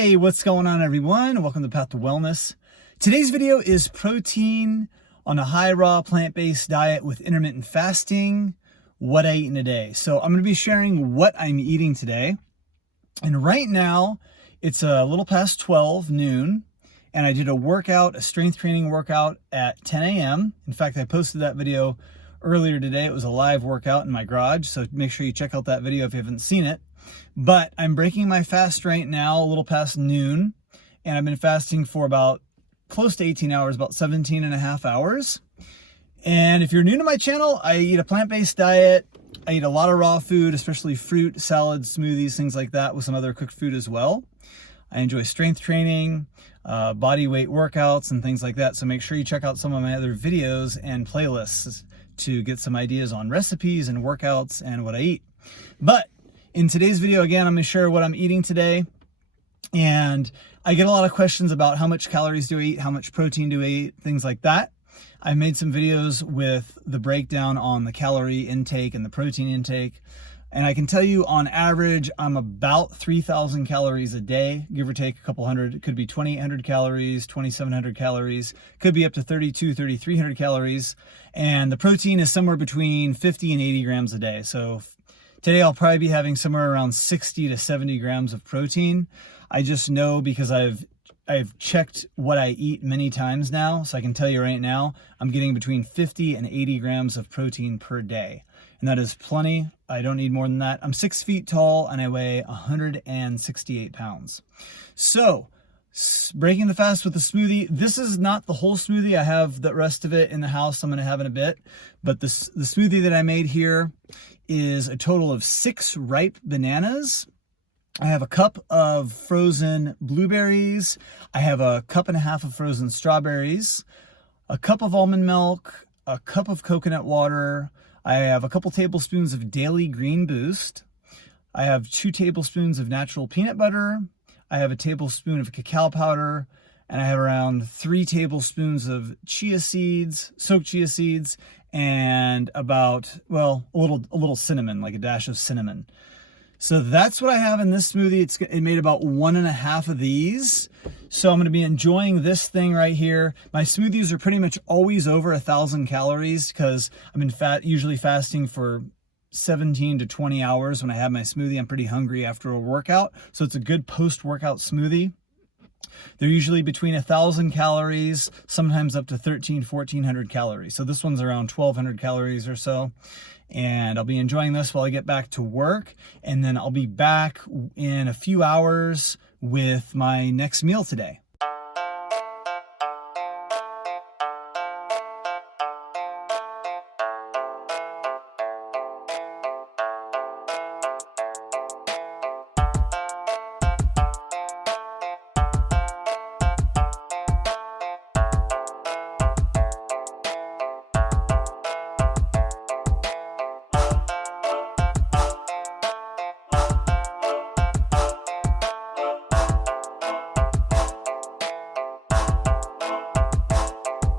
Hey, what's going on everyone? Welcome to Path to Wellness. Today's video is protein on a high raw plant-based diet with intermittent fasting, what I eat in a day. So I'm going to be sharing what I'm eating today. And right now it's a little past 12 noon and I did a workout, a strength training workout at 10 a.m. In fact, I posted that video earlier today. It was a live workout in my garage. So make sure you check out that video if you haven't seen it. But I'm breaking my fast right now, a little past noon, and I've been fasting for about close to 18 hours, about 17 and a half hours. And if you're new to my channel, I eat a plant-based diet. I eat a lot of raw food, especially fruit, salads, smoothies, things like that, with some other cooked food as well. I enjoy strength training, body weight workouts, and things like that. So make sure you check out some of my other videos and playlists to get some ideas on recipes and workouts and what I eat. But in today's video, again, I'm going to share what I'm eating today. And I get a lot of questions about how much calories do I eat, how much protein do I eat, things like that. I made some videos with the breakdown on the calorie intake and the protein intake. And I can tell you on average, I'm about 3,000 calories a day, give or take a couple hundred. It could be 2,800 calories, 2,700 calories, could be up to 3,300 calories. And the protein is somewhere between 50 and 80 grams a day. So today I'll probably be having somewhere around 60 to 70 grams of protein. I just know because I've checked what I eat many times now, so I can tell you right now, I'm getting between 50 and 80 grams of protein per day. And that is plenty. I don't need more than that. I'm 6 feet tall and I weigh 168 pounds. So, breaking the fast with a smoothie. This is not the whole smoothie. I have the rest of it in the house I'm going to have in a bit. But the smoothie that I made here is a total of 6 ripe bananas. I have a cup of frozen blueberries. I have a cup and a half of frozen strawberries, a cup of almond milk, a cup of coconut water. I have a couple tablespoons of Daily Green Boost. I have 2 tablespoons of natural peanut butter. I have a tablespoon of cacao powder, and I have around 3 tablespoons of chia seeds, soaked chia seeds, and about, well, a little cinnamon, like a dash of cinnamon. So that's what I have in this smoothie. It made about 1.5 of these. So I'm going to be enjoying this thing right here. My smoothies are pretty much always over 1,000 calories because I've been usually fasting for 17 to 20 hours when I have my smoothie. I'm pretty hungry after a workout. So it's a good post-workout smoothie. They're usually between 1,000 calories, sometimes up to 1,400 calories. So this one's around 1,200 calories or so. And I'll be enjoying this while I get back to work. And then I'll be back in a few hours with my next meal today.